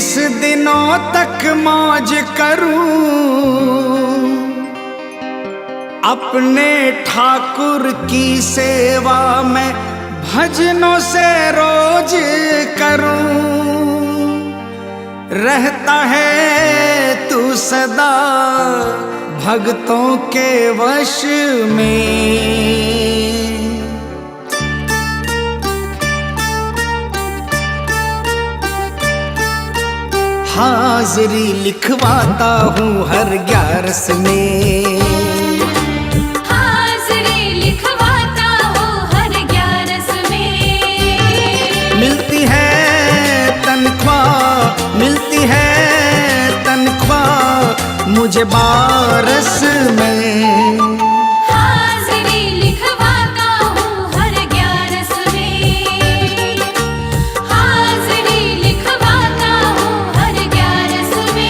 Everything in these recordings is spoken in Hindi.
30 दिनों तक मौज करूं, अपने ठाकुर की सेवा में भजनों से रोज करूं। रहता है तू सदा भक्तों के वश में, हाजिरी लिखवाता हूँ हर 11 में, हाजिरी लिखवाता हूँ हर 11 में। मिलती है तनख्वाह, मिलती है तनख्वाह मुझे 12 में। हाजिरी लिखवाता हूँ हर 11 में, हाजिरी लिखवाता हूँ हर 11 में।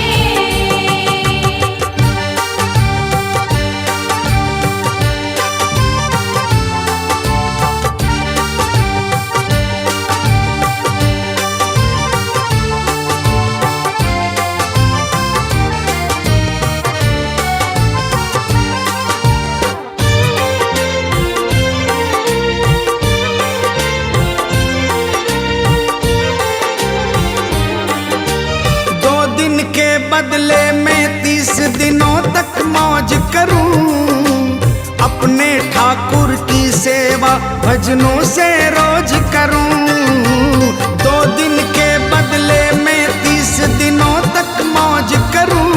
के बदले में 30 दिनों तक मौज करूं, अपने ठाकुर की सेवा भजनों से रोज करूं। 2 दिन के बदले में 30 दिनों तक मौज करूं,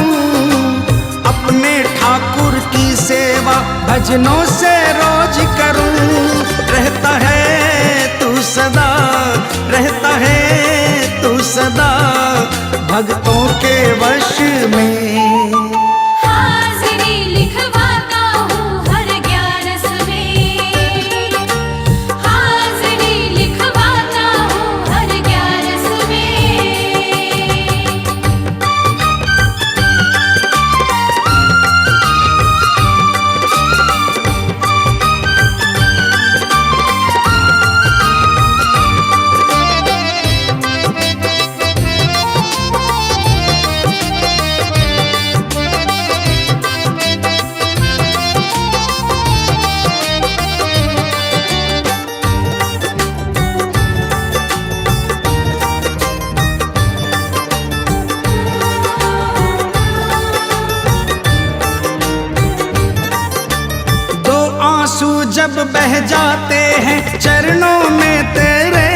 अपने ठाकुर की सेवा भजनों से रोज करूं। रहता है तू सदा, रहता है तू सदा भक्तों के वश में। हाजिरी लिखवाता हूँ हर 11 में, हाजिरी लिखवाता हूँ हर 11 में। आंसू जब बह जाते हैं चरणों में तेरे,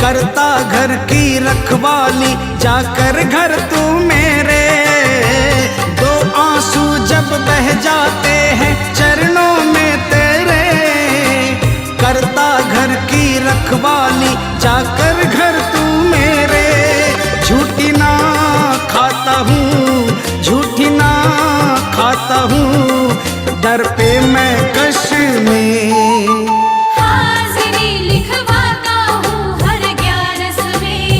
करता घर की रखवाली जाकर घर तू मेरे। 2 आंसू जब बह जाते हैं चरणों में तेरे, करता घर की रखवाली जाकर घर तू मेरे। झूठी ना खाता हूँ, झूठी ना खाता हूँ, दर पे मैं कश में। हाजिरी लिखवाता हूँ हर 11 में,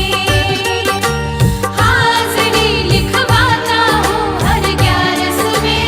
हाजिरी लिखवाता हूँ हर 11 में।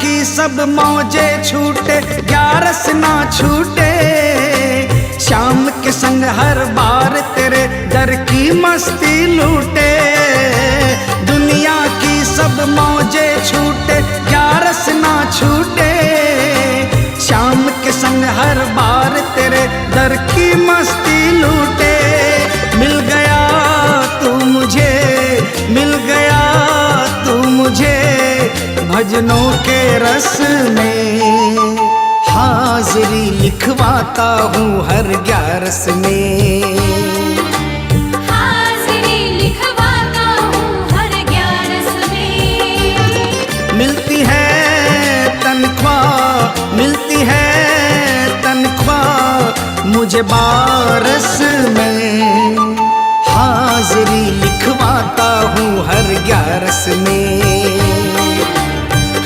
की सब मौजे छूटे 11 ना छूटे, शाम के संग हर बार तेरे दर की मस्ती लूटे। दुनिया की सब मौजे छूटे 11 ना छूटे, शाम के संग हर बार तेरे दर की मस्ती लूटे। मिल गया तू मुझे, मिल गया तू मुझे भजनों के रस में। हाजिरी लिखवाता हूँ हर 11 में, हाजिरी लिखवाता हूँ हर 11 में। मिलती है तनख्वाह, मिलती है तनख्वाह मुझे 12 में। हाजिरी लिखवाता हूँ हर 11 में।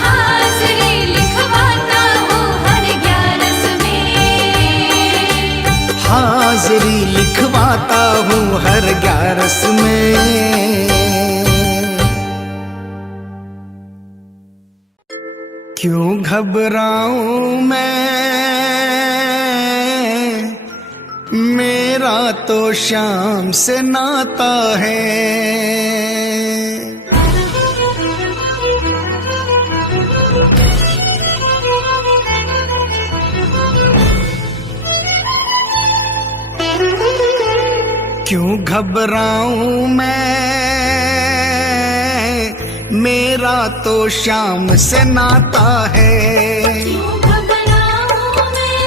हाजिरी लिखवाता हूँ हर 11 में। हाजिरी लिखवाता हूँ हर 11 में। क्यों घबराऊं मैं, मेरा तो शाम से नाता है। क्यों घबराऊं मैं, मेरा तो शाम से नाता है। क्यों घबराऊं मैं,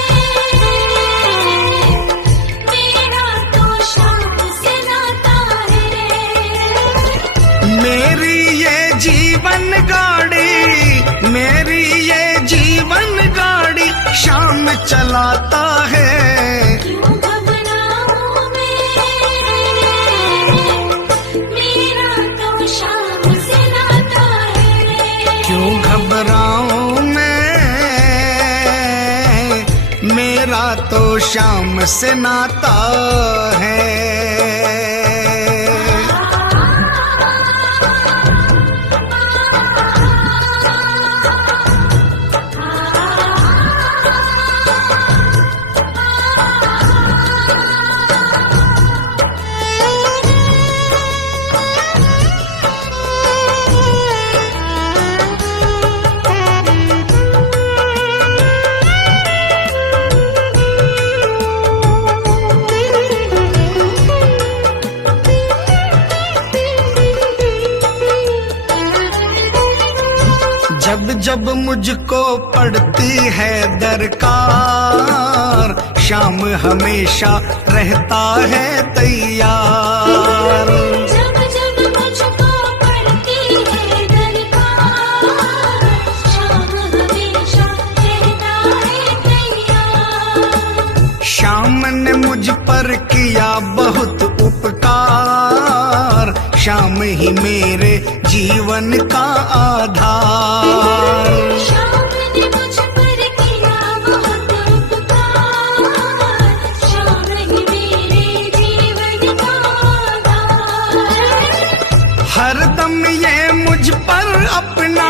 मेरा तो शाम से नाता है। मेरी ये जीवन गाड़ी, मेरी ये जीवन गाड़ी शाम चलाता है। क्यों घबराऊं मैं, मेरा तो शाम से नाता है। क्यों घबराऊं मैं, मेरा तो शाम से नाता है। जब जब मुझको पड़ती है दरकार, शाम हमेशा रहता है तैयार। जब जब मुझको पड़ती है दरकार, शाम हमेशा रहता है तैयार। शाम ने मुझ पर किया बहुत उपकार, शाम ही मेरे जीवन का आधार। शाम ने मुझ पर किया बहुत उपकार, शाम ही मेरे जीवन का आधार। हरदम ये मुझ पर अपना,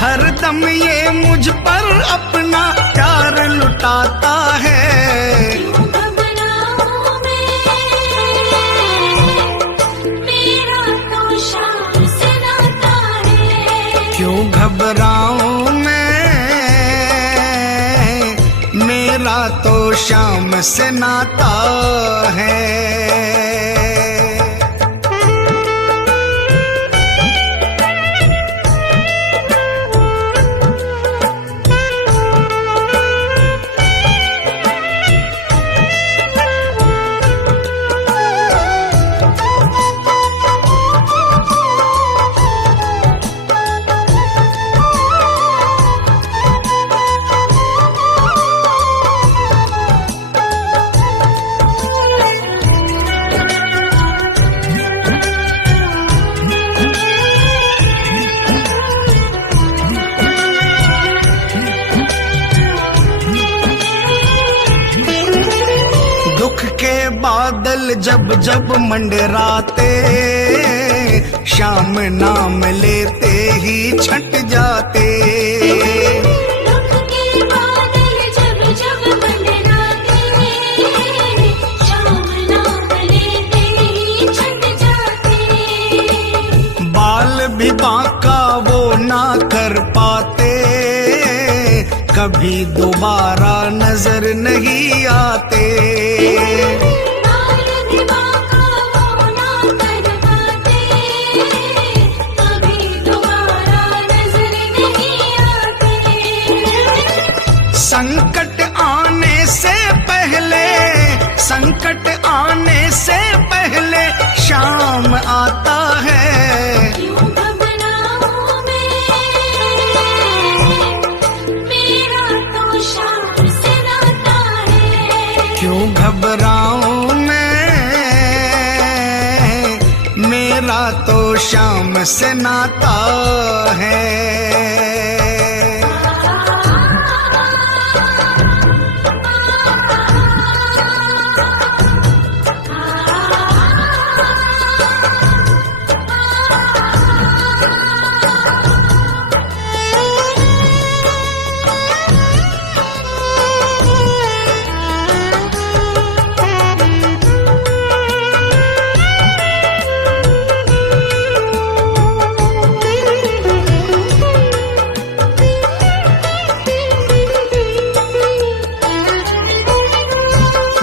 हरदम ये मुझ पर अपना प्यार लुटाता है। क्यों घबराऊं मैं, मेरा तो शाम से नाता है। क्यों घबराऊं मैं, मेरा तो शाम से नाता है। दुख के बादल जब जब मंडराते, शाम नाम लेते ही छट जाते। दुख के बादल जब जब मंडराते, शाम नाम लेते ही छट जाते। बाल भी बांका वो ना कर पाते, कभी दोबारा नजर नहीं आते। बाल भी बांका वो ना कर पाते, कभी दोबारा नजर नहीं आते। संकट आने से पहले, संकट आने से पहले शाम आता है। क्यों घबराऊं मैं, मेरा तो शाम से नाता है। क्यों घबराऊं मैं, मेरा तो शाम से नाता है।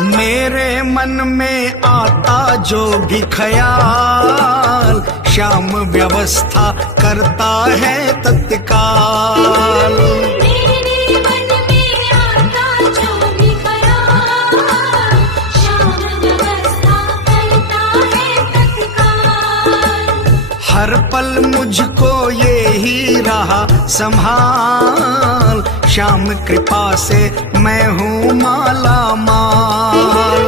मेरे मन में आता जो भी ख्याल, श्याम व्यवस्था करता है तत्काल। मेरे मन में आता जो भी ख्याल, श्याम व्यवस्था करता है तत्काल। हर पल मुझको ये ही रहा संभाल, श्याम कृपा से मैं हूँ माला माल।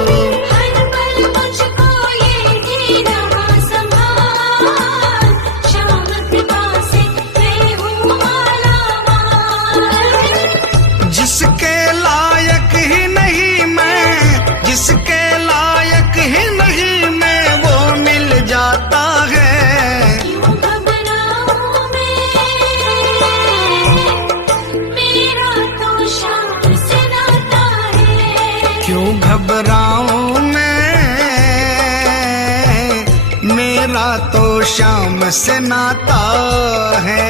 हर पल मुझको ये ही रहा संभाल, श्याम कृपा से मैं हूँ माला माल। जिसके लायक ही नहीं मैं, जिसके लायक ही नहीं मैं, वो मिल जाता है। क्यों घबराऊं मैं, मेरा तो शाम से नाता है। क्यों घबराऊं मैं, मेरा तो शाम से नाता है।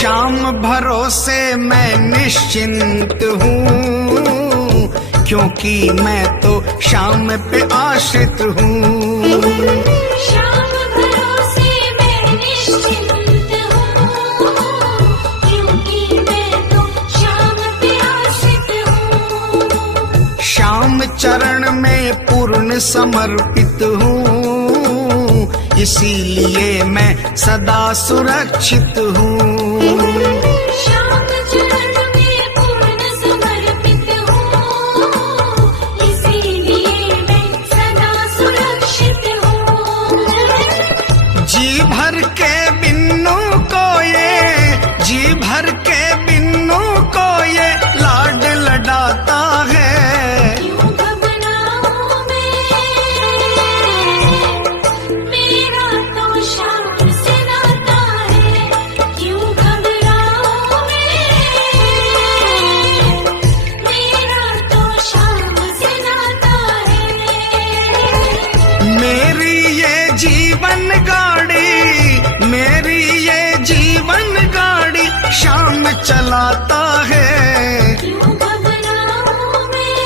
शाम भरोसे मैं निश्चिंत हूँ, क्योंकि मैं तो शाम पे आश्रित हूँ। शाम भरोसे मैं निश्चिंत हूँ, क्योंकि मैं तो शाम पे आश्रित हूँ। शाम चरण में पूर्ण समर्पित हूँ, इसीलिए मैं सदा सुरक्षित हूँ। श्याम चरण में पूर्ण समर्पित हूँ, इसीलिए मैं सदा सुरक्षित हूँ। जी भर के बिन्नू को ये, जी भर के बिन्नू को ये लाड लडाता है। क्यों घबराऊं मैं, मेरा तो शाम से नाता है। क्यों घबराऊं मैं, मेरा तो शाम से नाता है। मेरी ये जीवन गाड़ी, मेरी ये जीवन गाड़ी शाम चलाता है। क्यों घबराऊं मैं,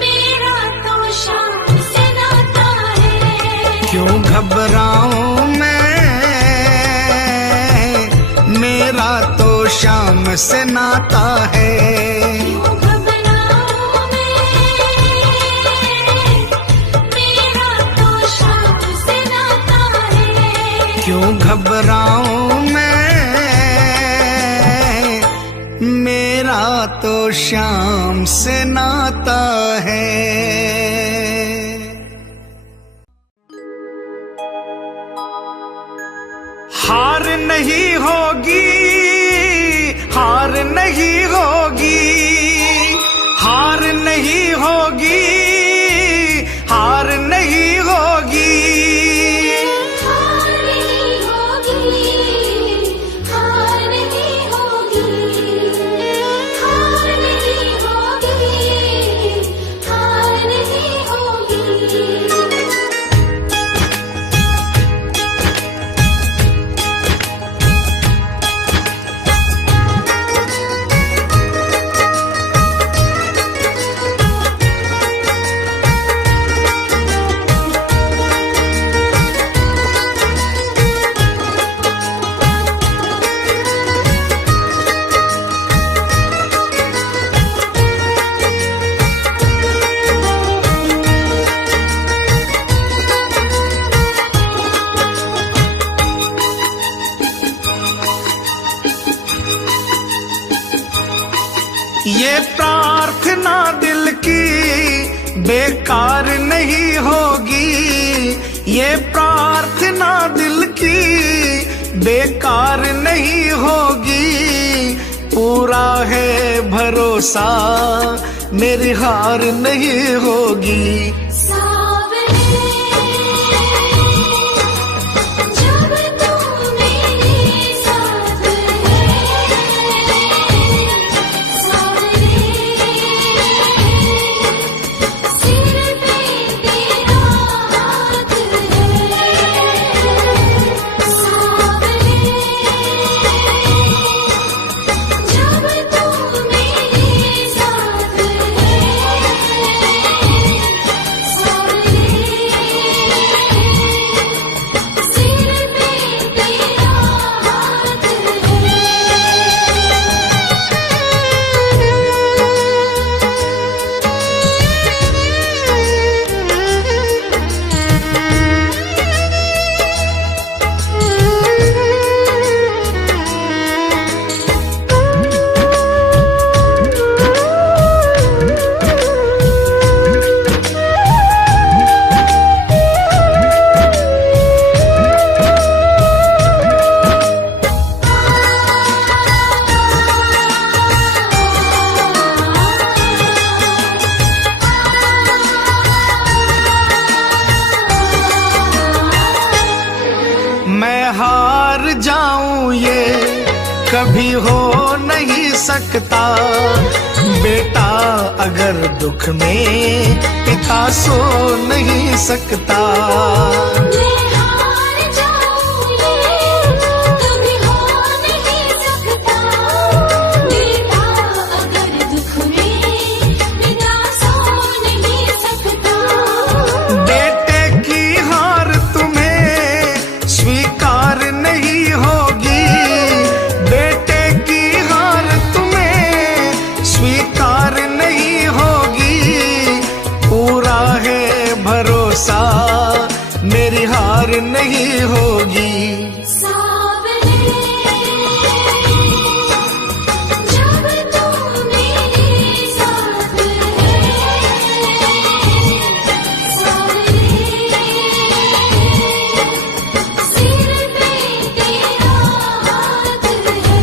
मेरा तो शाम से नाता है। क्यों घबराऊं मैं, मेरा तो शाम से नाता है। क्यों घबराऊं मैं, मेरा तो शाम से नाता है। क्यों घबराऊं मैं, मेरा तो शाम से नाता है। हार नहीं होगी, हार नहीं होगी, हार नहीं होगी, हार नहीं होगी। हार नहीं होगी, हार नहीं होगी, हार नहीं होगी, हार नहीं होगी। प्रार्थना दिल की बेकार नहीं होगी, ये प्रार्थना दिल की बेकार नहीं होगी। पूरा है भरोसा मेरी हार नहीं होगी। सावरे जब तू मेरे साथ है, सावरे सिर पे तेरा हाथ है, सावरे जब तू मेरे साथ है, सावरे सिर पे तेरा हाथ है। मैं हार जाऊं ये कभी हो नहीं सकता। बेटा अगर दुख में पिता सो नहीं सकता। मैं हार जाऊं ये कभी हो नहीं सकता। बेटा अगर दुख में पिता सो नहीं सकता। बेटे की हार तुम्हें स्वीकार नहीं होगी। बेटे की हार तुम्हें स्वीकार नहीं होगी। पूरा है भरोसा मेरी हार नहीं होगी। सावरे जब तू मेरे साथ है, सावरे सिर पे तेरा हाथ है।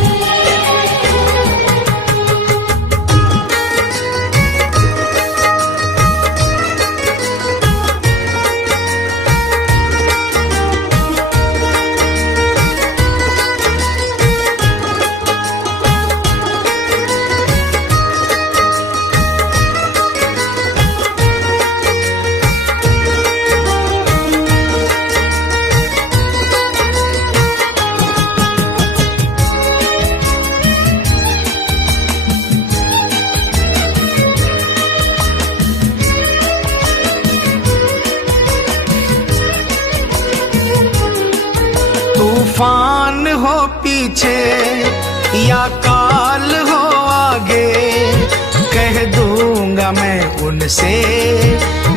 तूफान हो पीछे या काल हो आगे, कह दूंगा मैं उनसे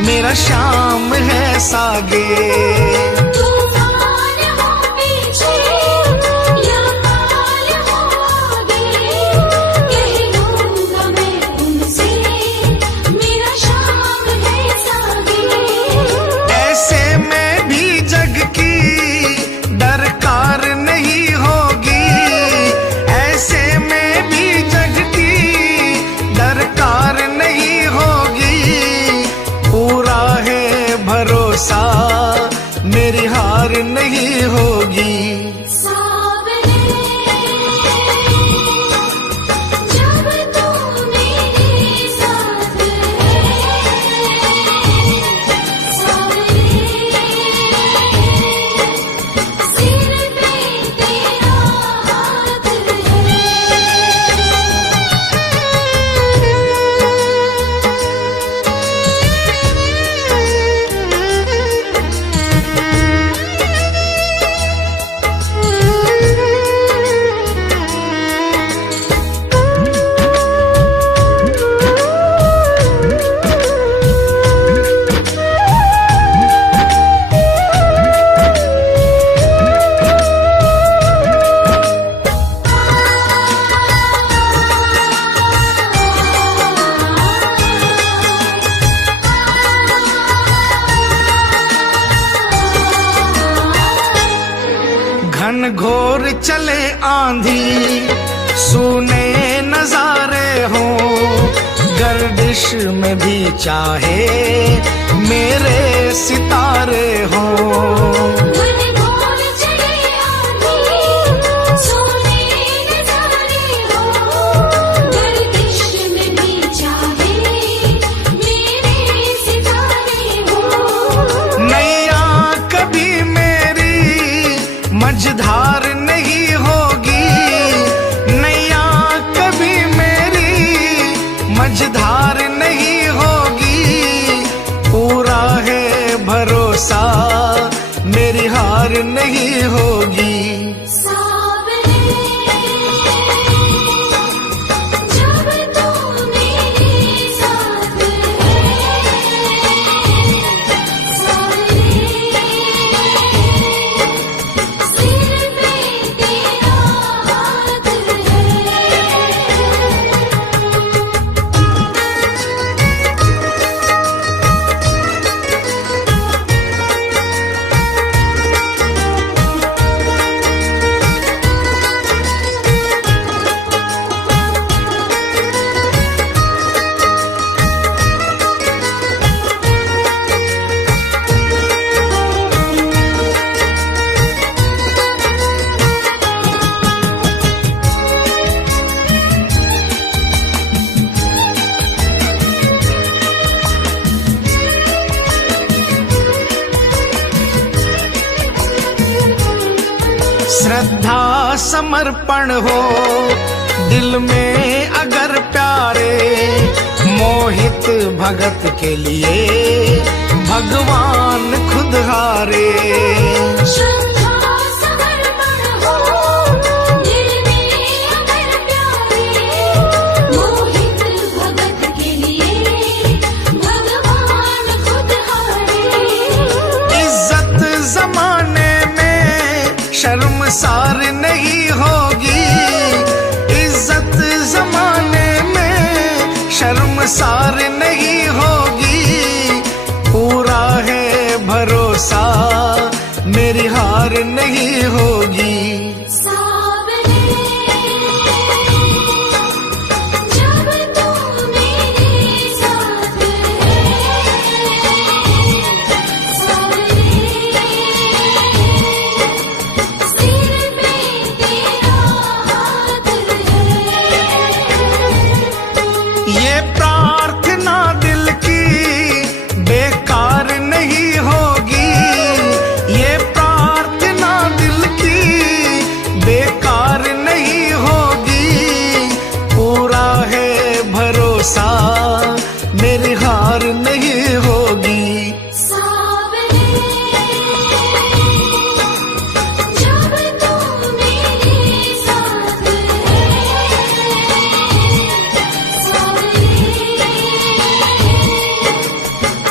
मेरा शाम है सागे। तूफान हो पीछे या काल हो आगे, कह दूंगा मैं उनसे मेरा शाम है सागे। ऐसे में भी जग की दरकार नहीं होगी। ऐसे में भी जग की दरकार नहीं होगी। पूरा है भरोसा मेरी हार नहीं होगी। सावरे जब तू मेरे साथ है, सावरे सिर पे तेरा हाथ है। घन घोर चले आंधी, सुने नजारे हो, गर्दिश में भी चाहे मेरे सितारे हो। घनघोर चले आंधी, सोने नजारे हो, गर्दिश में भी चाहे मेरे सितारे हो। नैया कभी मेरी मझधार नहीं होगी, नैया कभी मेरी मझधार नहीं होगी, पूरा है भरोसा मेरी हार नहीं होगी। सावरे जब तू मेरे साथ है, सावरे सिर पे तेरा हाथ है। श्रद्धा समर्पण हो दिल में अगर प्यारे, मोहित भगत के लिए भगवान खुद हारे। श्रद्धा समर्पण हो दिल में अगर प्यारे, मोहित भगत के लिए भगवान खुद हारे। इज्जत जमाने में शर्मसार नहीं होगी, इज्जत जमाने में शर्मसार नहीं होगी, पूरा है भरोसा मेरी हार नहीं होगी। सावरे जब तू मेरे साथ है, सावरे सिर पे तेरा हाथ है। ये प्रार्थना दिल की बेकार नहीं होगी, ये प्रार्थना दिल की बेकार नहीं होगी, पूरा है भरोसा मेरी हार नहीं होगी। सावरे जब तू मेरे साथ है, सावरे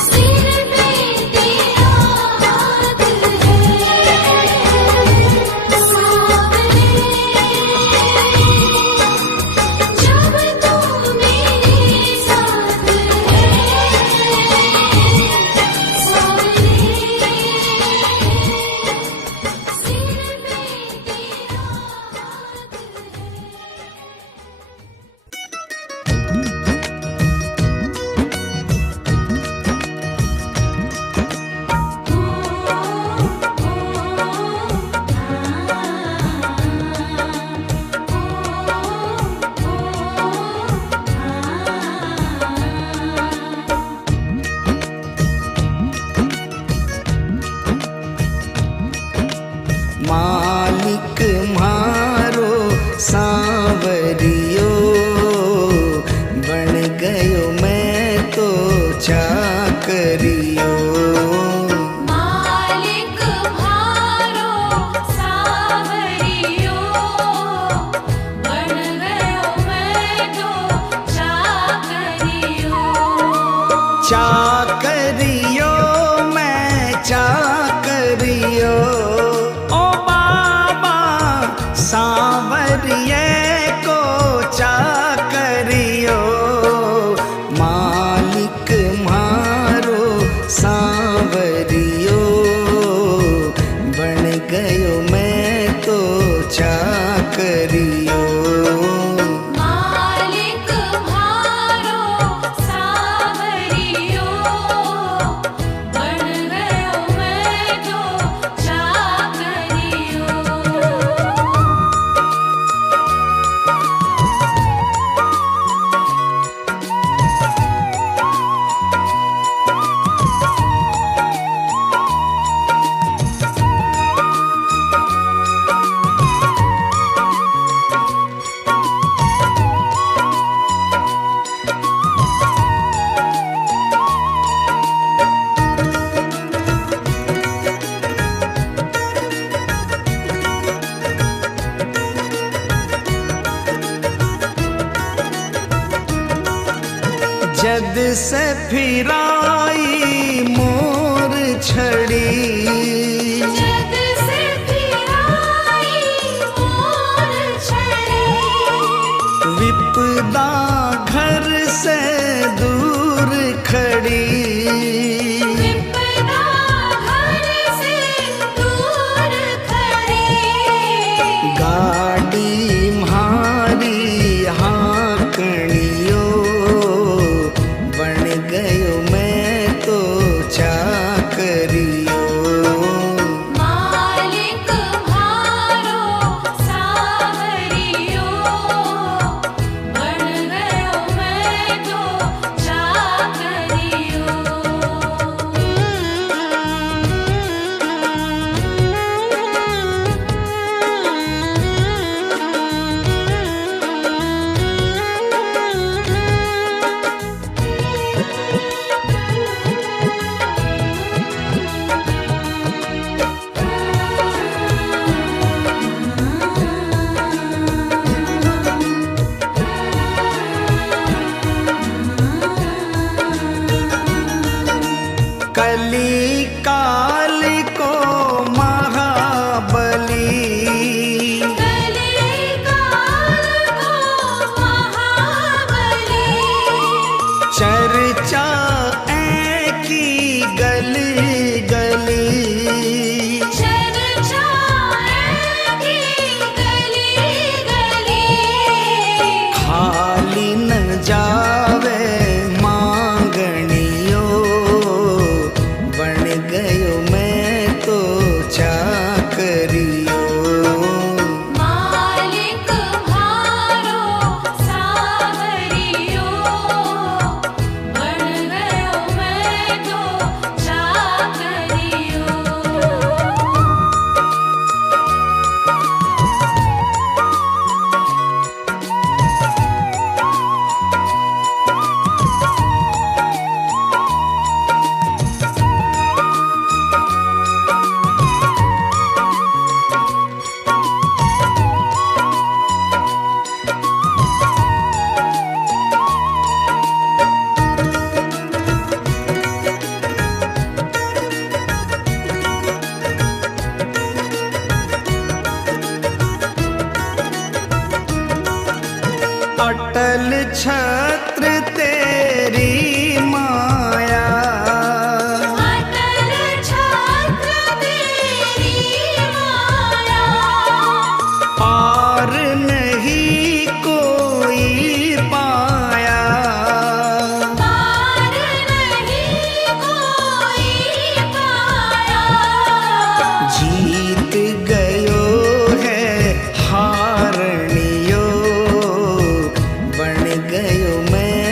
सिर पे तेरा हाथ है। सावरे जब तू मेरे साथ है, मालिक मारो सांवरियो, बन गयो मैं तो चाकरियो। मालिक भारो सावरियो, बन गयो मैं तो चाकरियो। चाकरियो मैं चाकरियो, ओ बाबा सांवरिये को चाकरियो। मालिक मारो सांवरियो, बन गयो मैं तो चाकरियो। मालिक म्हारो सावरियो, बन गयो मैं तो चाकरियो। जद से फिराई मोर छड़ी, जद से फिराई मोर छड़ी, विपदा घर से दूर खड़ी। विपदा घर से दूर खड़ी, गाड़ी म्हारी हाँकणियो, बन गयो मैं तो चाकरियो। मालिक म्हारो सावरियो, बन गयो मैं तो चाकरियो। कली काल को महाबली, कली काल को महाबली, चर्चा की गली गली। चर्चा की गली गली, खाली न जावे मांगणियो, बन गयो मैं तो चाकरियो। मालिक म्हारो सावरियो, बन गयो मैं तो चाकरियो। अटल छत्र तेरी माया, अटल छत्र तेरी माया, और नहीं कोई पाया। पार नहीं कोई पाया। जीत गयो है हारणियो, बन गयो मैं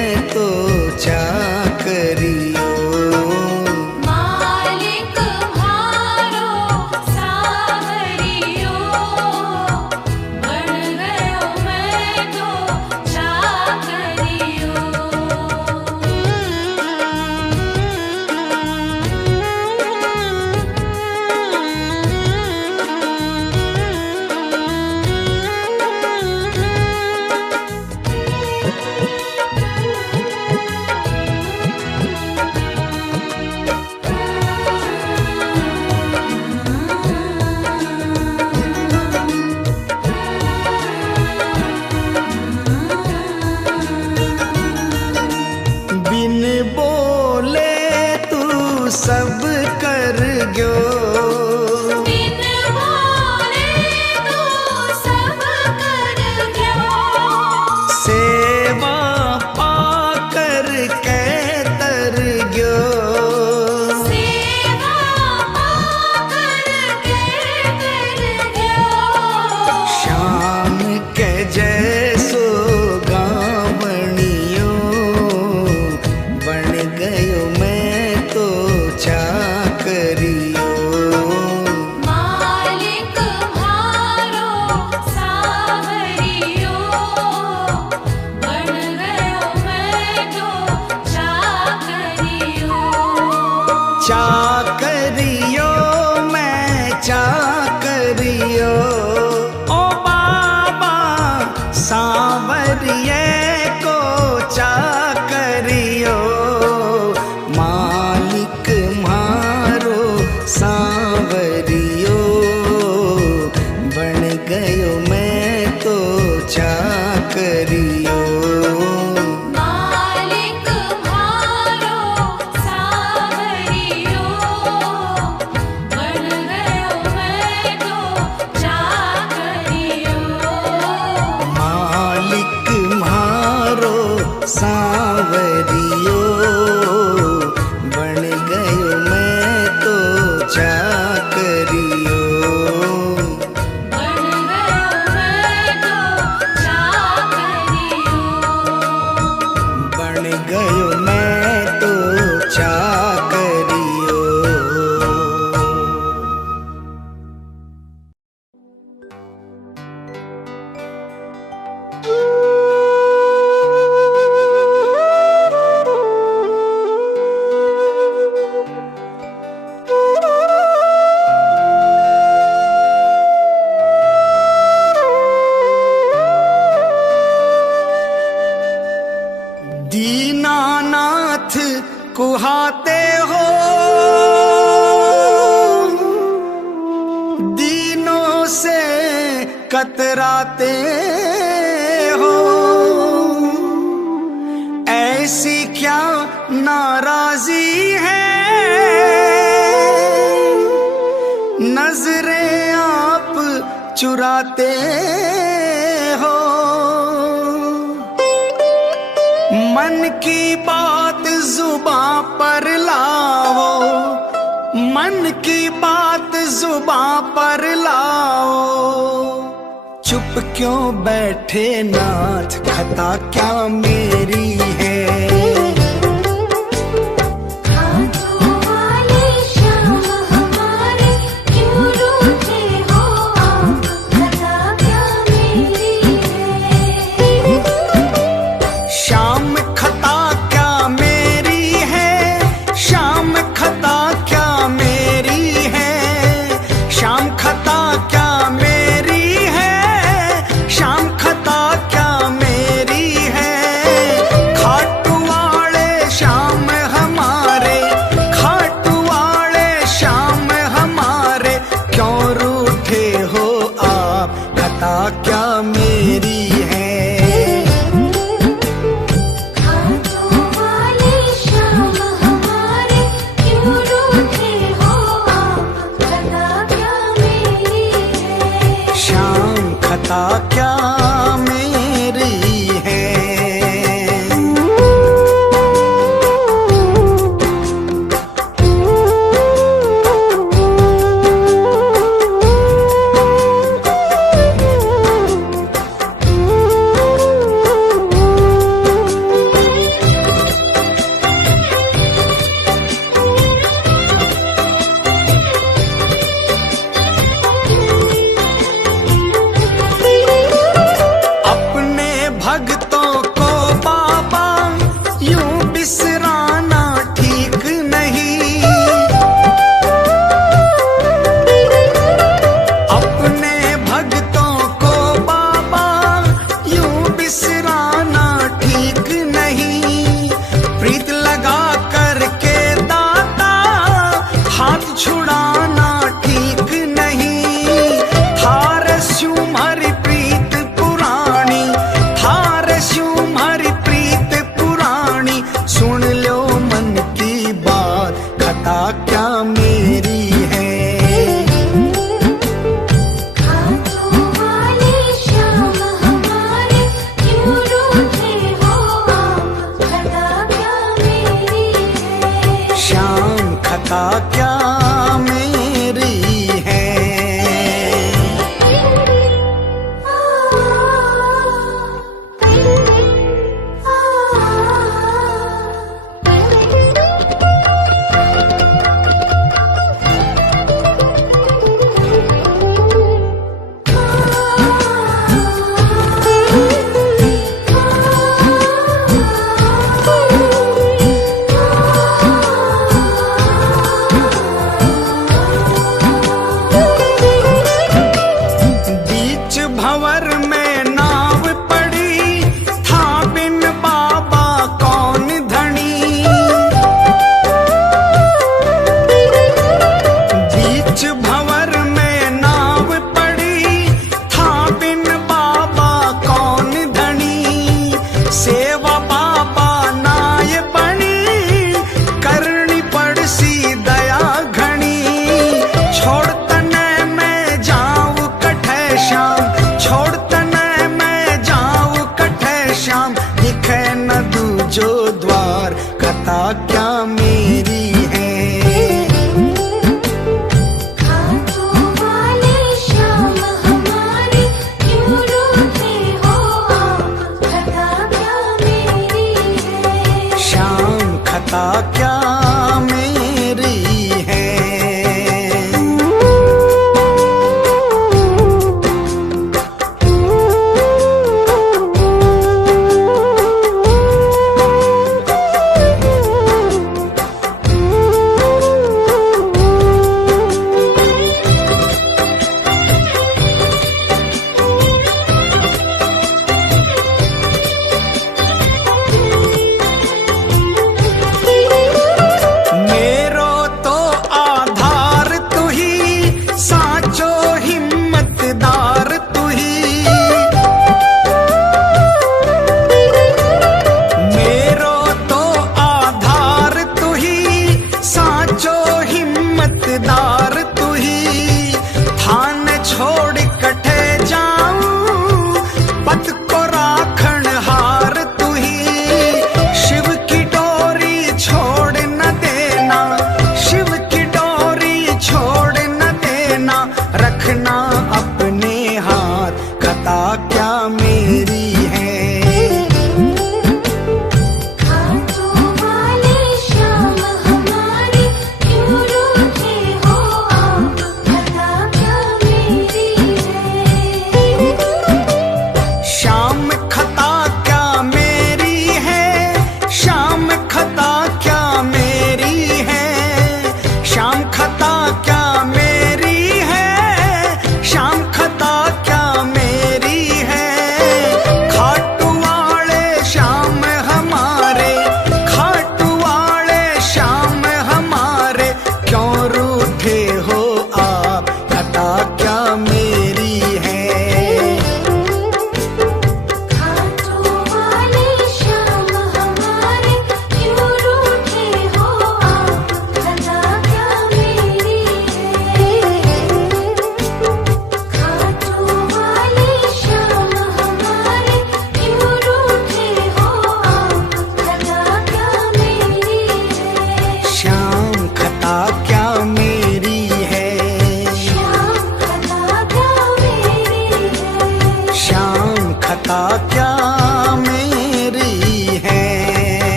से कतराते हो, ऐसी क्या नाराजी है, नजरें आप चुराते हो। मन की बात जुबां पर लाओ, मन की बात जुबां पर लाओ। चुप क्यों बैठे नाथ, खता क्या मेरी है। हाथों वाले श्याम हमारे, क्यों रूठे हो आप, खता क्या मेरी है। शाम खता क्या मेरी है, शाम खता क्या मेरी है, शाम खता क्या मेरी है, शाम खता क्या मेरी है। खाटू वाले श्याम हमारे, खाटू वाले श्याम हमारे, क्यों रूठे हो आप, खता क्या मेरी है। हाथों वाले श्याम हमारे, क्यों रूठे हो आप, खता क्या मेरी है। शाम खता क्या मेरी है।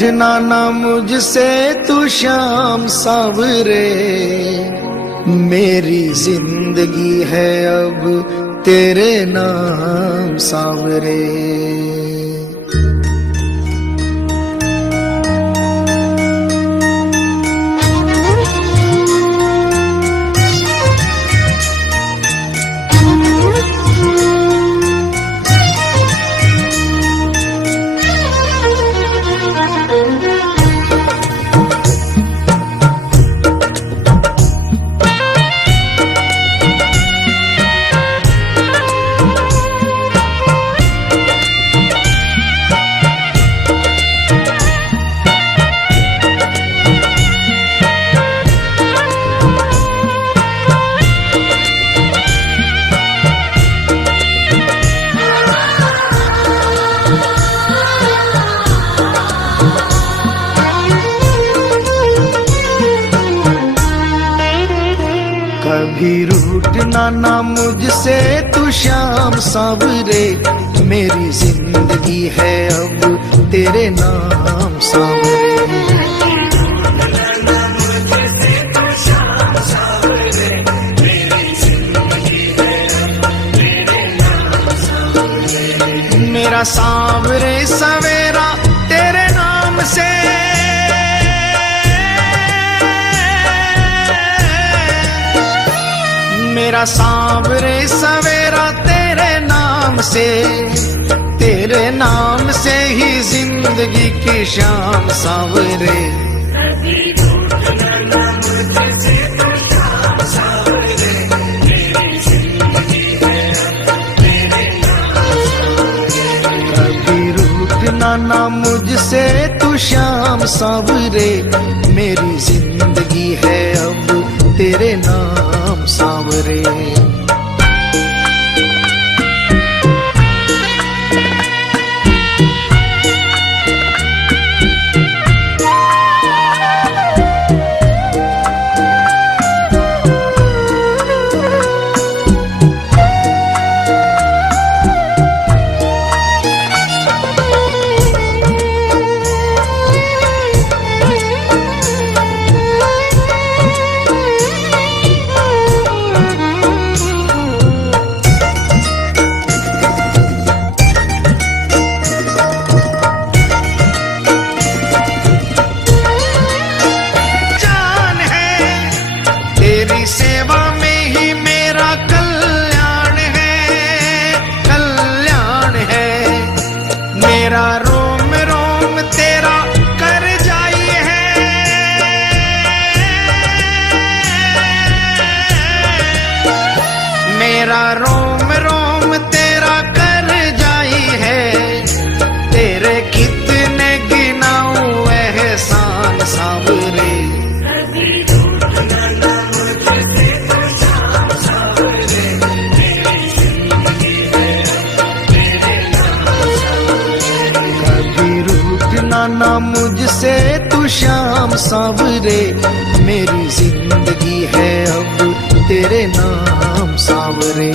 रूठना ना मुझसे तू श्याम सावरे, मेरी जिंदगी है अब तेरे नाम सावरे। कभी रूठना ना मुझसे तू श्याम सावरे, मेरी जिंदगी है अब तेरे नाम सावरे। मेरा सावरे सवेरा तेरे नाम से, मेरा सावरे सवेरा तेरे नाम से, तेरे नाम से ही जिंदगी की शाम सावरे। कभी रूठना ना मुझसे तू श्याम सावरे, मेरी जिंदगी है अब तेरे नाम सावरे। सेवा में ही मेरा कल्याण है, कल्याण है। मेरा रोम रोम तेरा कर जाई है, मेरा रोम रोम तेरा कर जाई है। तेरे कितने गिनाऊं एहसान सावरे, ना मुझसे तू श्याम सावरे, मेरी जिंदगी है अब तेरे नाम सावरे।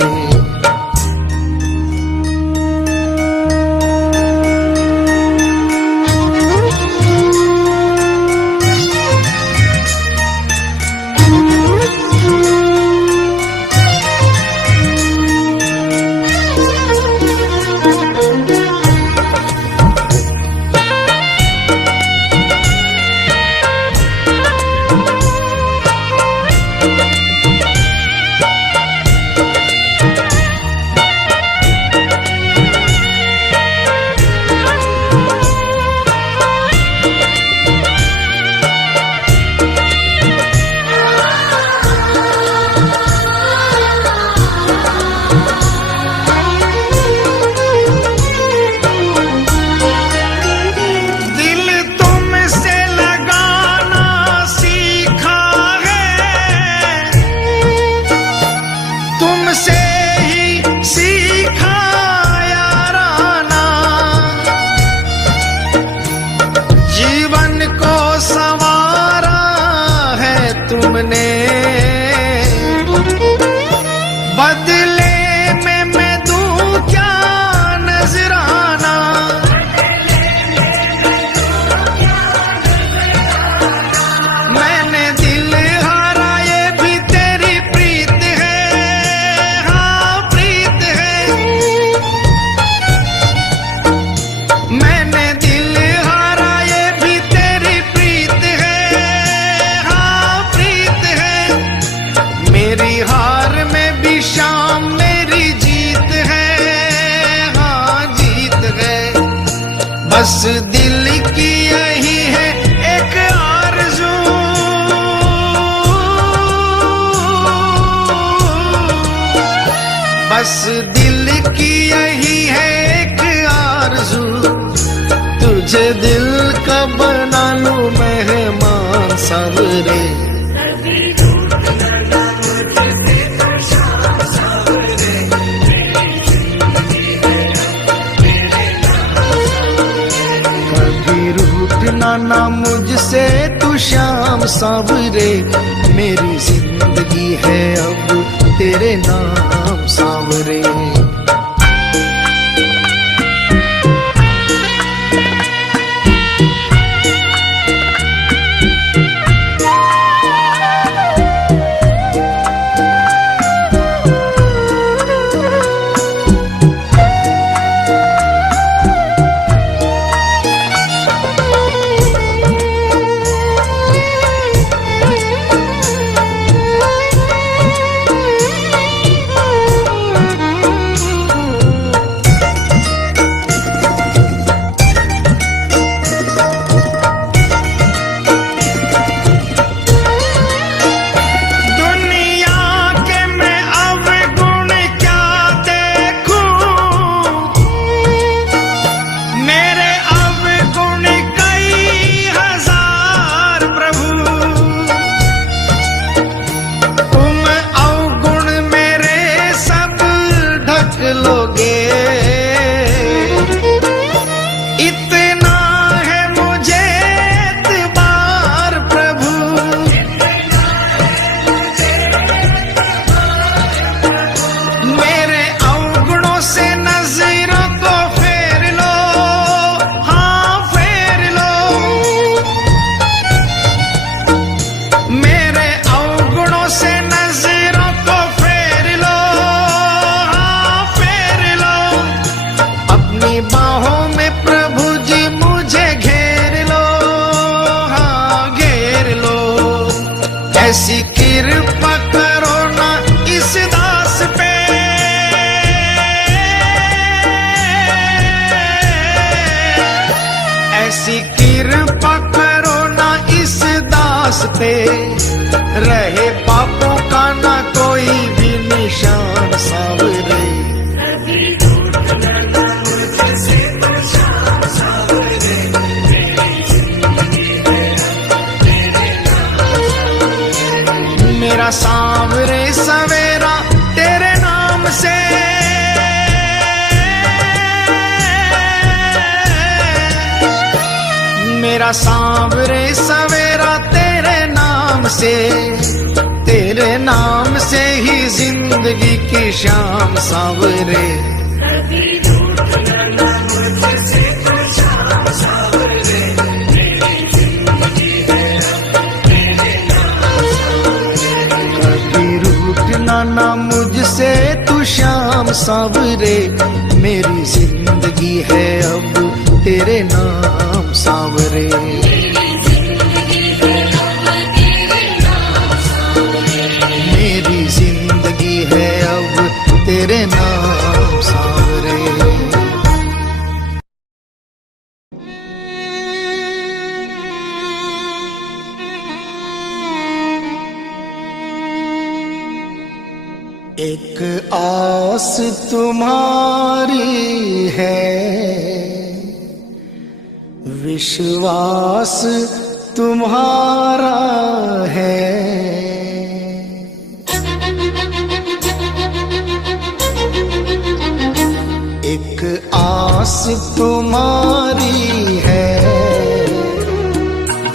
तुमने बदले में मैं दूं क्या नजराना, दिल की यही है एक आरज़ू, बस दिल की यही है एक आरज़ू, तुझे दिल का बना लूं मेहमान सावरे। ना मुझसे तू श्याम सावरे, मेरी जिंदगी है अब तेरे नाम सावरे। ऐसी कृपा करो ना इस दास पे, ऐसी कृपा करो ना इस दास पे, रहे पापों का ना कोई भी निशान सावरे। मेरा सांवरे सवेरा तेरे नाम से, मेरा सांवरे सवेरा तेरे नाम से, तेरे नाम से ही जिंदगी की शाम सांवरे। ना मुझसे तू श्याम सावरे, मेरी जिंदगी है अब तेरे नाम सावरे। मेरी जिंदगी है अब तेरे नाम सावरे। एक आस तुम्हारी है, विश्वास तुम्हारा है, एक आस तुम्हारी है,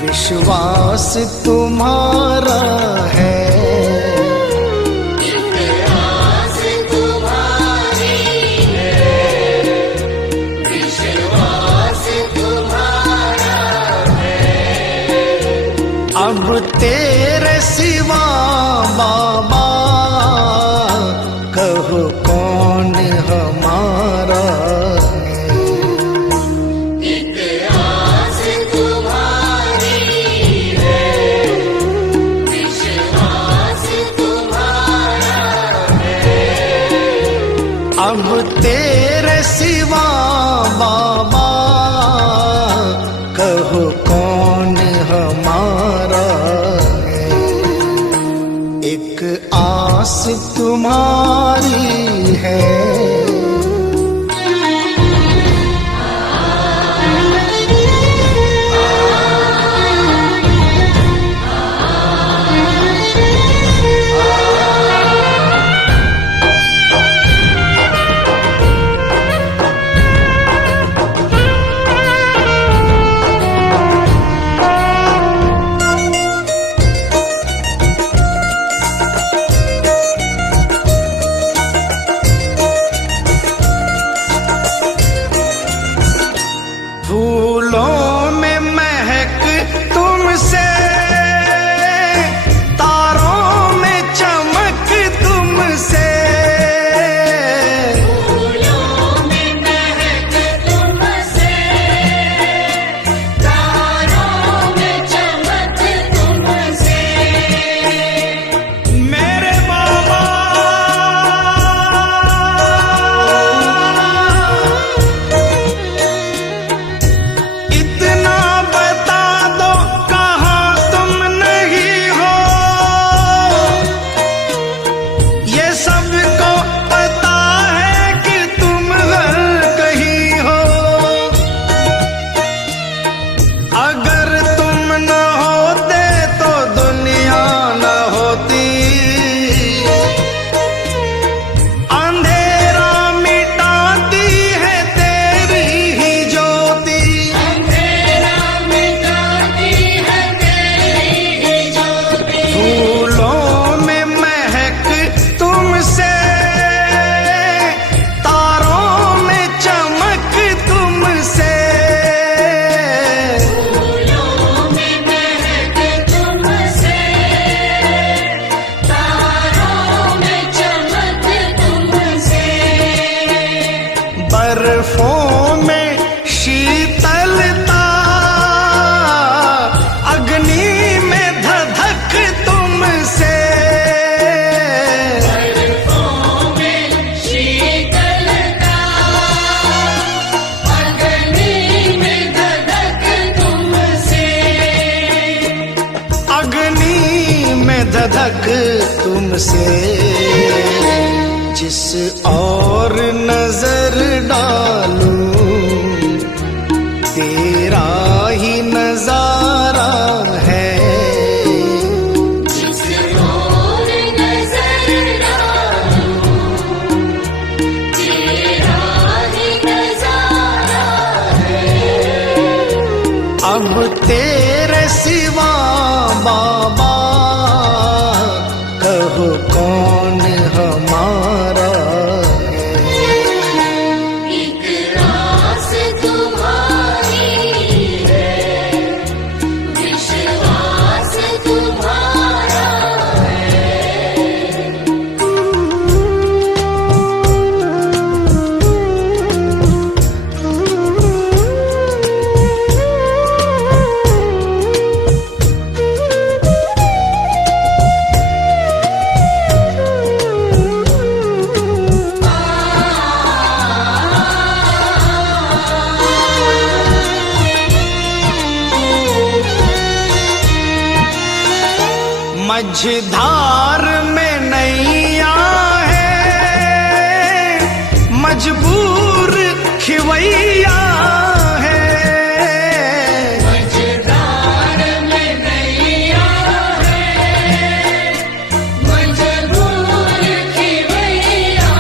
विश्वास तुम्हारा है, अब तेरे सिवा बाबा कहो कौन हमारा है। एक आस तुम्हारी है, विश्वास तुम्हारा है, अब तेरे सिवा बाबा तुम्हारी है। फूलों में महक तुमसे, तारों में चमक तुमसे, फूलों में महक तुमसे, तारों में चमक तुमसे, मेरे बाबा इतना बता दो कहाँ तुम नहीं हो, ये सबको पता है कि तुम हर कहीं हो। अगर तुम न होते तो दुनिया न होती, अंधेरा मिटाती है तेरी ही ज्योति। अंधेरा मिटाती है तेरी ही ज्योति, फूलों में महक तुमसे, तारों में चमक तुमसे, फूलों में महक तुमसे, तारों में चमक तुमसे, बर्फों में शीतलता, अग्नि में धधक तुमसे, बर्फों में शीतलता, अग्नि में धधक तुमसे, अग्नि में धधक तुमसे। जिस और नजर डालूं तेरा ही नजारा है। जिस ओर नजर डालूं तेरा ही नजारा है। अब तेरे सिवा बाबा कहो कौन हमारा है। एक रास तुम्हारी है, विश्वास तुम्हारा है। मझधार में नैया है, मजबूर खिवैया है। मझधार में नैया है, मजबूर खिवैया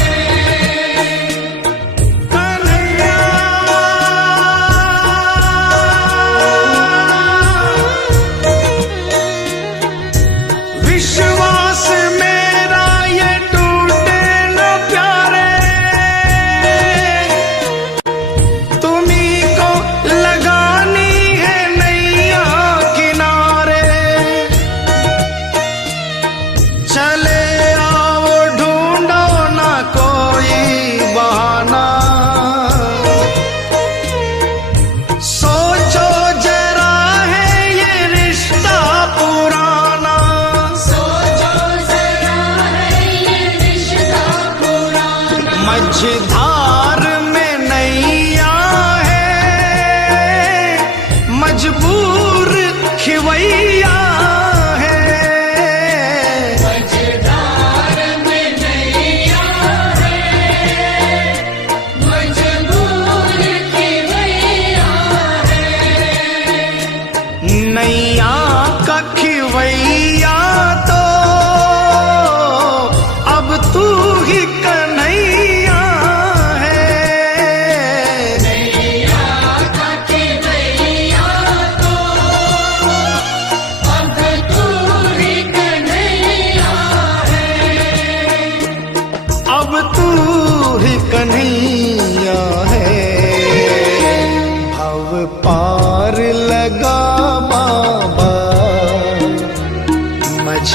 है। कन्हैया विश्वास मेरा ये टूटे न प्यारे,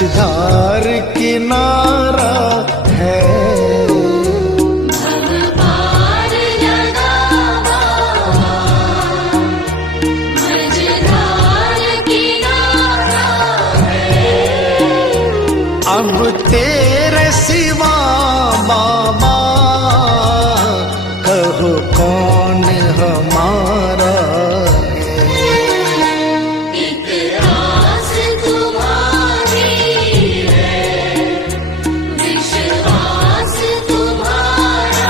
कछधार किनारा है। भवपार लगावा मझधार किनारा है। अब तेरे सिवा बाबा कहो कौन हमारा है। एक आस तुम्हारी है, विश्वास तुम्हारा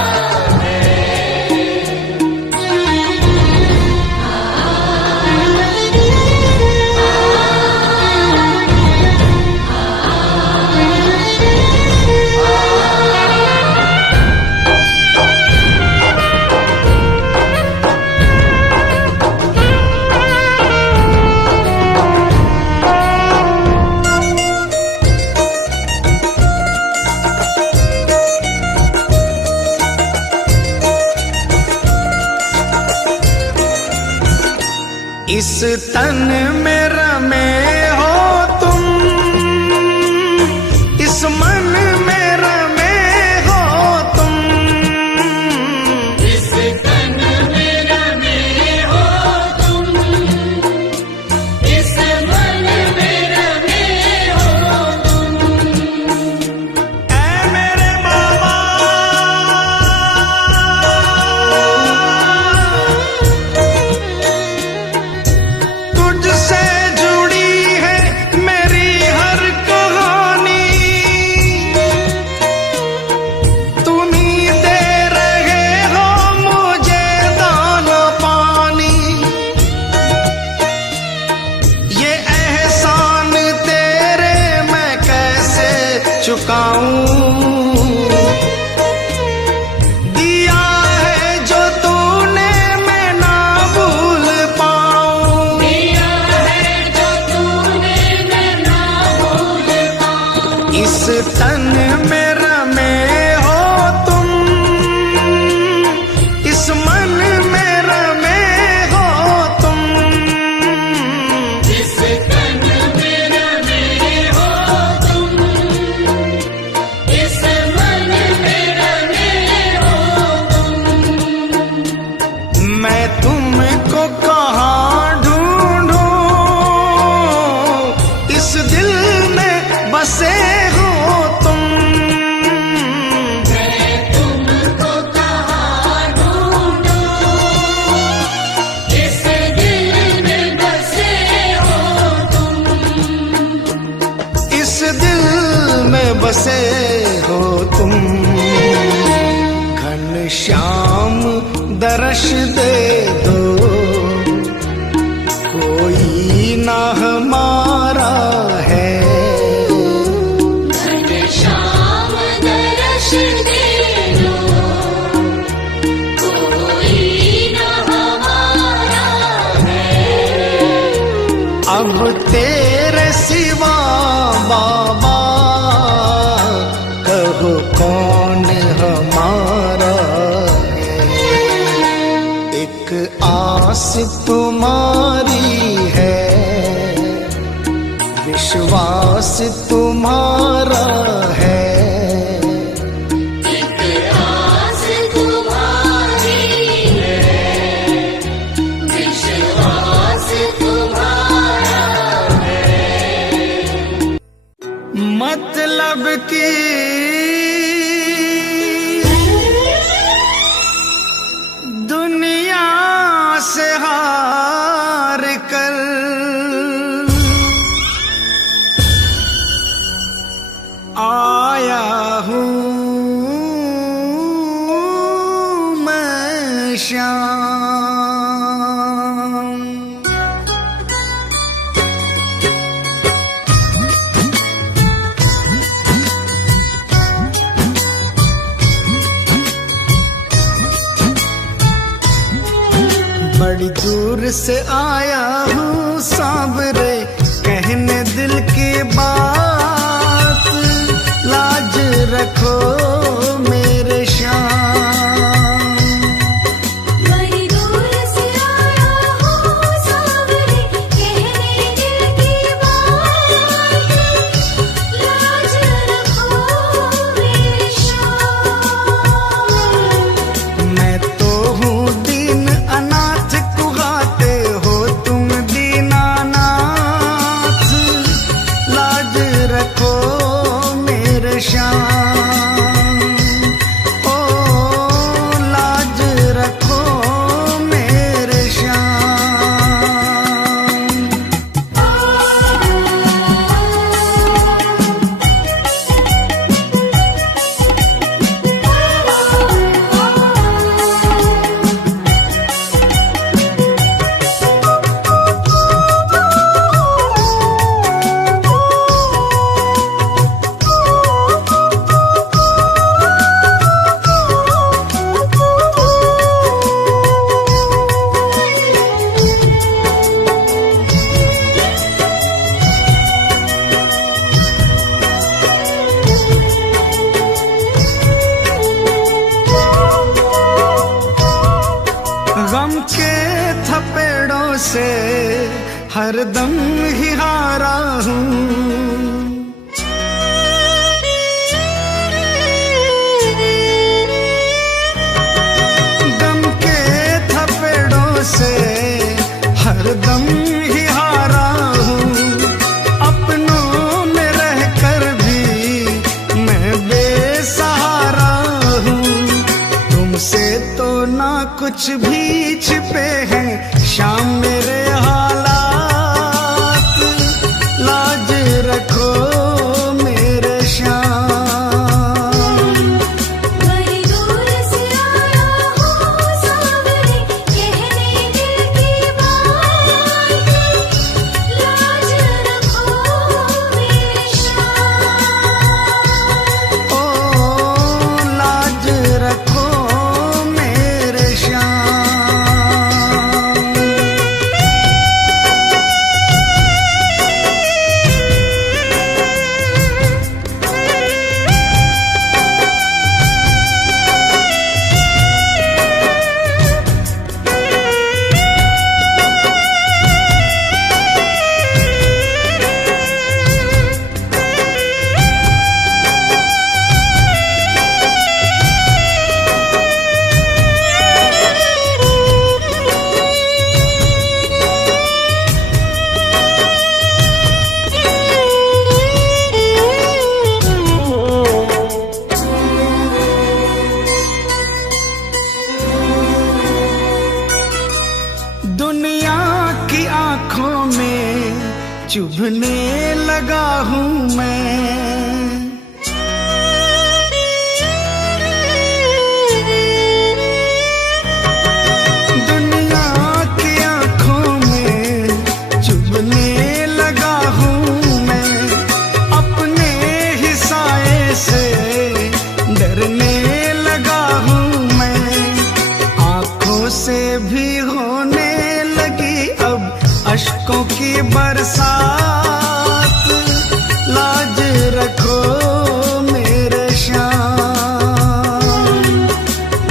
इस तन में रमे हो तुम, इस मन में रमे हो तुम। इस तन में रमे हो तुम, इस मन में रमे हो तुम। ऐ मेरे बाबा तुझसे जुड़ी है मेरी हर कहानी। तुम्ही दे रहे हो मुझे दाना पानी। ये एहसान तेरे मैं कैसे चुकाऊं। दिया है जो तूने मैं ना भूल पाऊं। दिया है जो तूने मैं ना भूल पाऊं। इस तन में रमे हो तुम, इस मन में रमे हो तुम। इस तन में रमे हो तुम, इस मन में रमे हो तुम। मैं तुमको कहाँ ढूंढूं, इस दिल में बसे हो तुम। मैं तुमको कहाँ ढूंढूं, इस दिल में बसे हो तुम। इस दिल में बसे हो तुम। घनश्याम दर्श दे दो, कोई ना हमारा है। घनश्याम दर्श दे दो, कोई न हमारा है। अब तेरे सिवा बाबा कहो कौन हमारा है। एक आस तुम्हारी है, विश्वास तुम्हारा है। एक आस तुम्हारी है, विश्वास तुम्हारा है। मतलब की दुनिया से हार कर आया हूँ मैं श्याम। बड़ी दूर से आया हूँ सांवरे, कहने दिल की बात। लाज रखो मेरे श्याम। बड़ी दूर से आया हूँ सांवरे, कहने दिल की बात। रखो मेरे श्याम, ओ लाज रखो मेरे श्याम। गम के थपेड़ों से हरदम ही हारा हूँ, गम के थपेड़ों से हरदम ही हारा हूँ। अपनों में रहकर भी मैं बेसहारा हूँ। तुमसे तो ना कुछ भी छिपे हैं शाम मेरे हालात, लाज रखो मेरे श्याम। बड़ी दूर से आया हूँ सावरे, कहने दिल की बात, लाज रखो मेरे श्याम। ओ लाज रखो मेरे श्याम। दुनिया की आंखों में चुभने लगा हूँ मैं, दुनिया की आंखों में चुभने लगा हूँ मैं। अपने ही साए से डरने लगा हूँ मैं। आंखों से भी होने लगी अब अश्कों की बरसात, लाज रखो मेरे श्याम।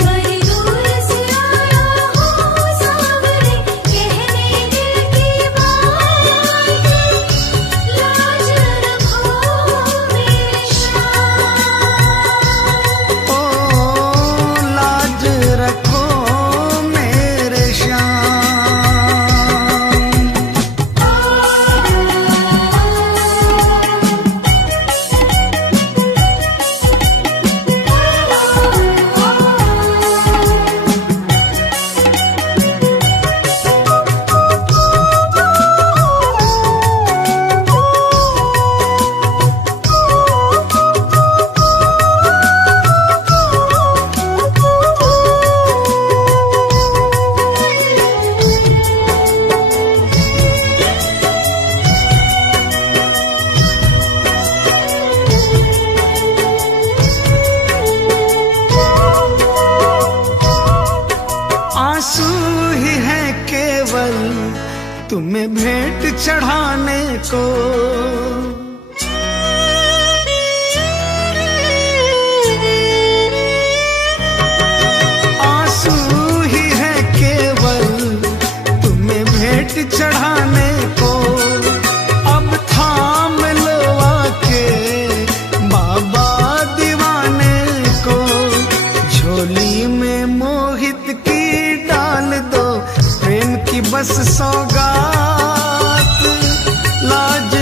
बड़ी दूर से आया हूँ सावरे, कहने दिल की बात, लाज रखो मेरे श्याम। ओ लाज रखो मेरे श्याम। आंसू ही है केवल तुम्हें भेंट चढ़ाने को, आंसू ही है केवल तुम्हें भेंट चढ़ाने को। अब थाम लो आके बाबा दीवाने को, झोली में मोहित की डाल दो प्रेम की बस सौगात, लाज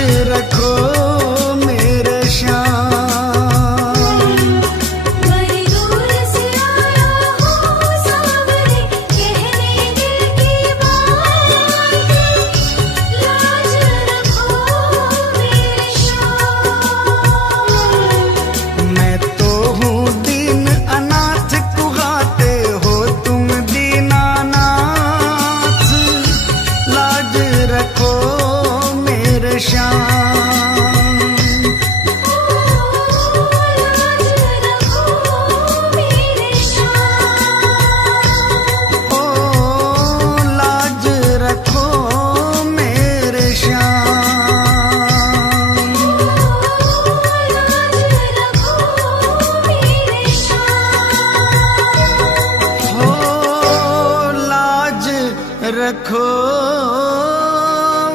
रखो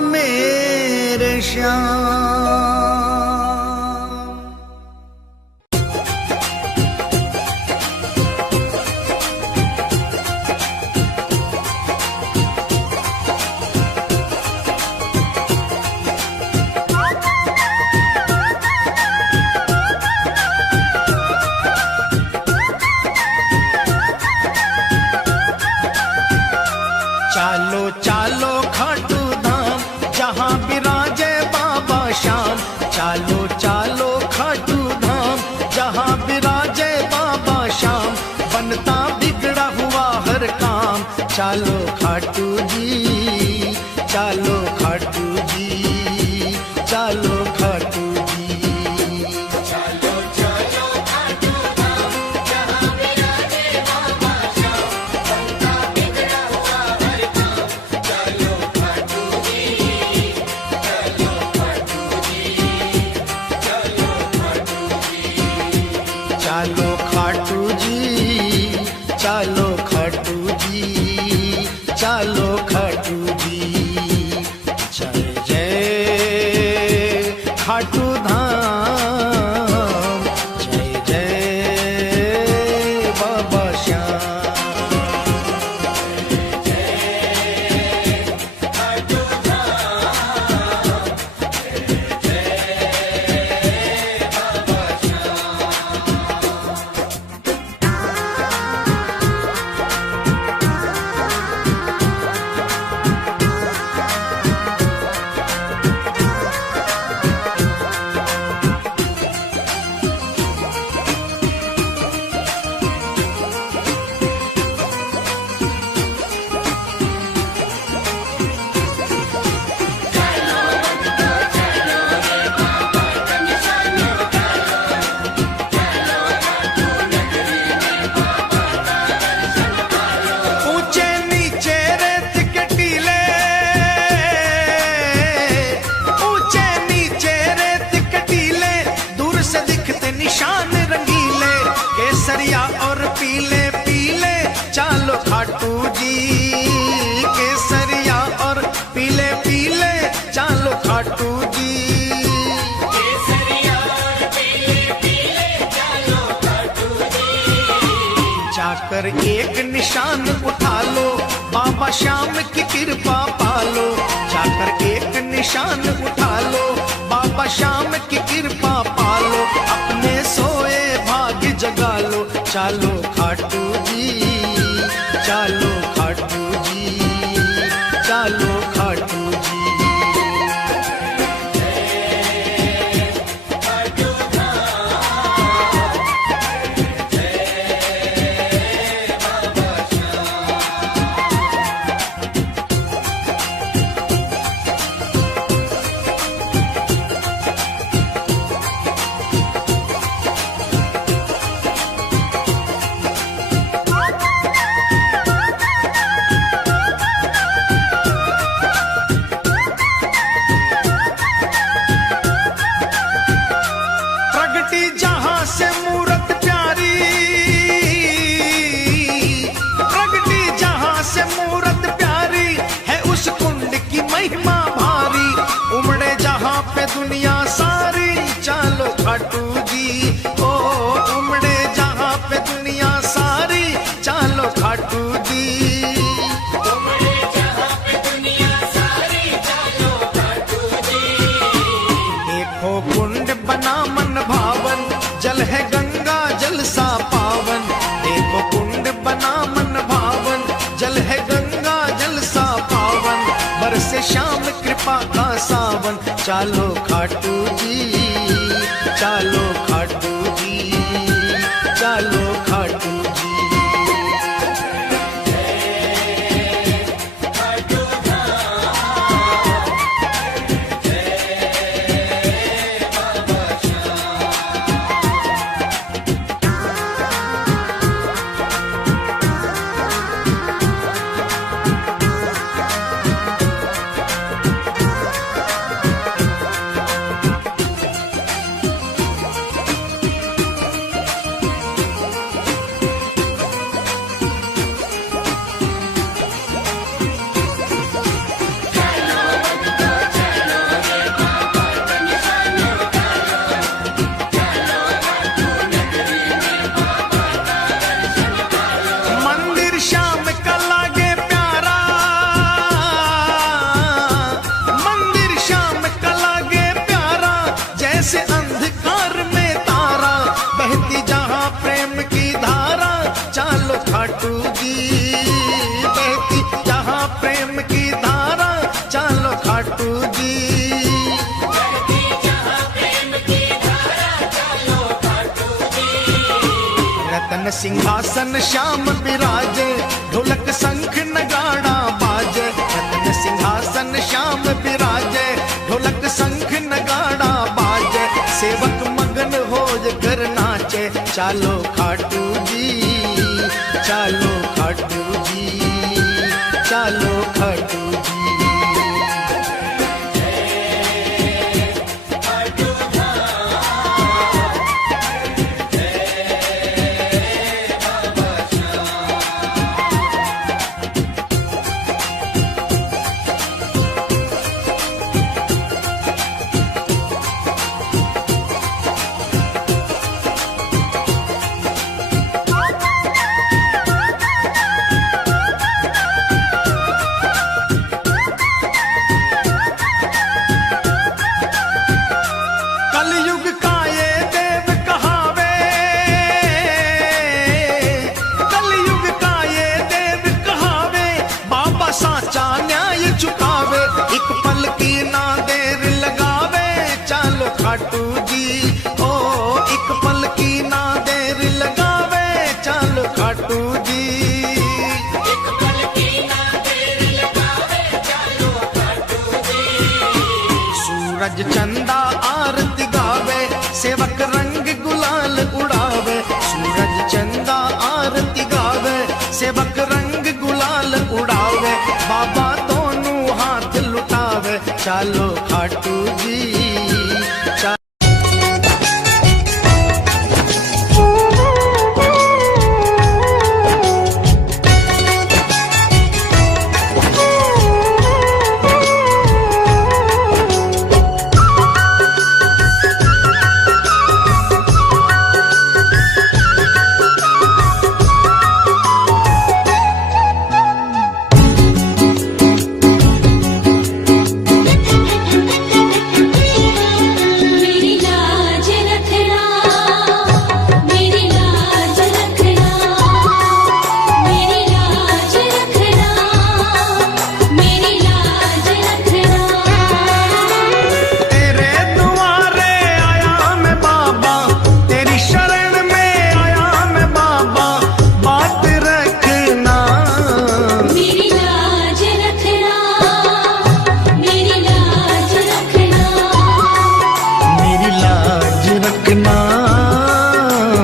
मेरे श्याम। चालो चालो खाटू धाम जहाँ विराजे बाबा श्याम। चालो चालो खाटू धाम जहाँ विराजे बाबा श्याम। बनता बिगड़ा हुआ हर काम। चालो खाटू जी, चालो खाटू जी, चालो खाटू जी। चलो चलो खाटू धाम जहाँ विराजे बाबा श्याम। बनता बिगड़ा हुआ हर काम। चलो खाटू जी, चलो खाटू जी, चलो खाटू जी। चालो खाटू जी, चालो खाटू जी, चालो खाटू जी। जय जय खाटू धाम, जय जय बाबा श्याम। खाटू धाम जय जय बाबा श्याम। ऊंचे नीचे रेत के टीले, ऊंचे नीचे रेत के टीले। दूर से दिखते निशान रंगीले, केसरिया और पीले पीले। चालो खाटू जी, केसरिया और पीले पीले। चालो खाटू जी। केसरिया और पीले पीले। चलो खाटू जी। जाकर एक निशान उठा लो, बाबा श्याम की कृपा पालो। जाकर एक निशान उठा लो, बाबा श्याम की कृपा पालो। अपने सोए भाग्य जगा लो। चालो खाटू जी, चालो खाटू जी, चालो खाटू जी। खाटू धाम जय बाबा श्याम। प्रगटी जहां से मूरत प्यारी, प्रगटी जहां से मूरत प्यारी। है उस कुंड की महिमा भारी, उमड़े जहां पे दुनिया सारी। चालो खाटू जी, ओ उमड़े जहां पे दुनिया सारी। चालो खाटू जी। उमड़े जहाँ पे दुनिया सारी। चलो खाटू जी। देखो कुंड बना मन भावन, जल है गंगा जल सा पावन। देखो कुंड बना मन भावन, जल है गंगा जल सा पावन। बरसे श्याम कृपा का सावन। चालो खाटू जी, चालो खाटू जी, चालो खाटू जी। खाटू धाम जय बाबा श्याम। रत्न सिंहासन श्याम विराजे, ढोलक शंख नगाड़ा बाजे। रत्न सिंहासन श्याम विराजे, ढोलक शंख नगाड़ा बाजे। सेवक मगन हो कर नाचे, चालो खाटू जी, चालो खाटू जी, चालो खाटू जी। कलयुग का ये देव कहावे, कलयुग का ये देव कहावे, बाबा साचा न्याय चुकावे। एक पल की ना देर लगावे, चालो खाटू जी। ओ एक पल की ना देर लगावे, चालो खाटू जी। सूरज चंदा आरती गावे, सेवक रंग गुलाल उड़ावे। सूरज चंदा आरती गावे, सेवक रंग गुलाल उड़ावे। बाबा दोनों हाथ लुटावे, चालो खाटू जी।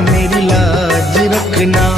मेरी लाज रखना।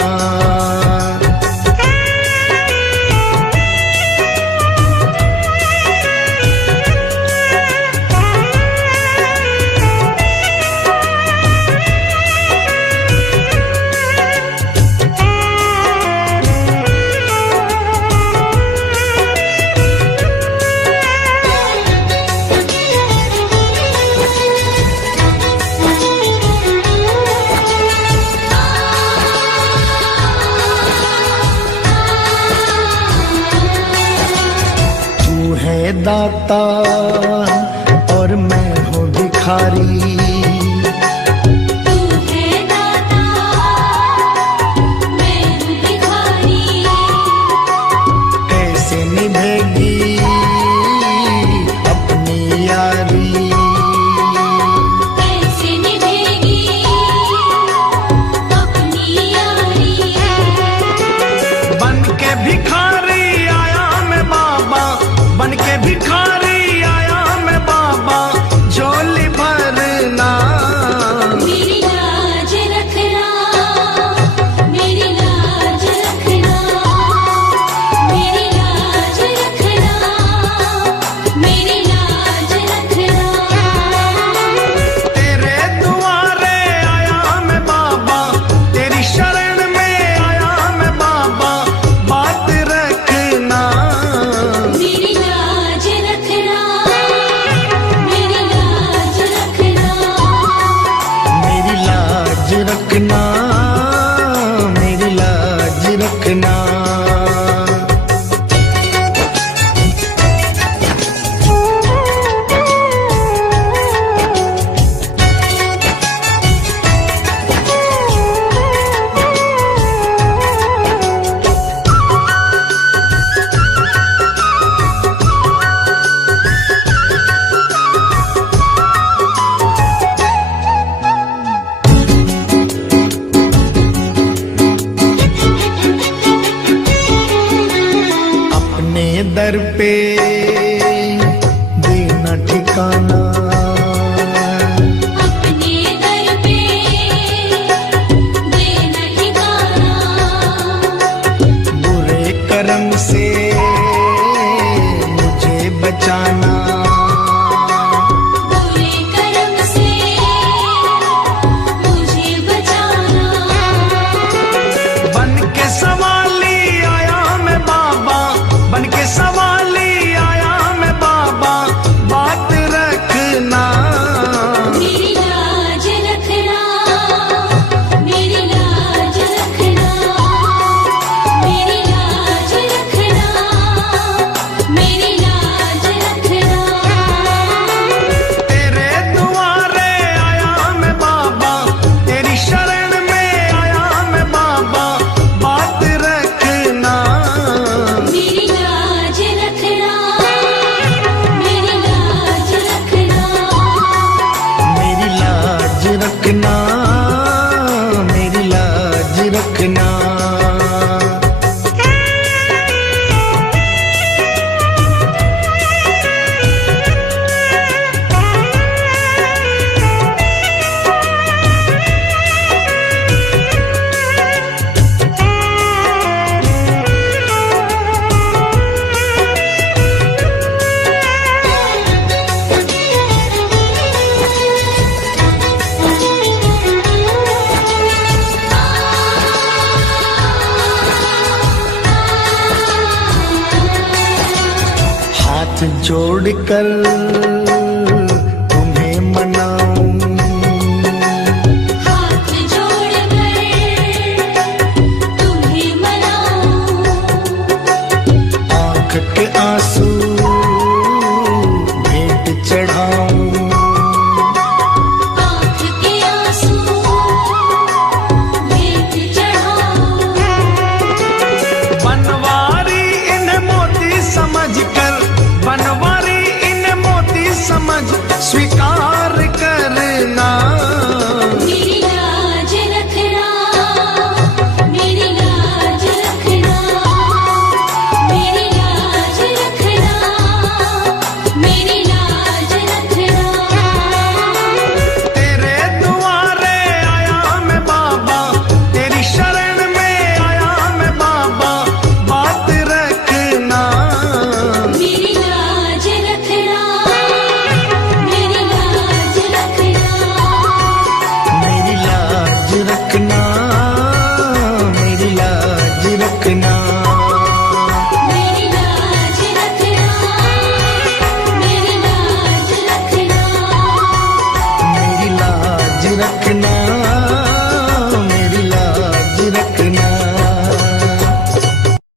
छोड़कर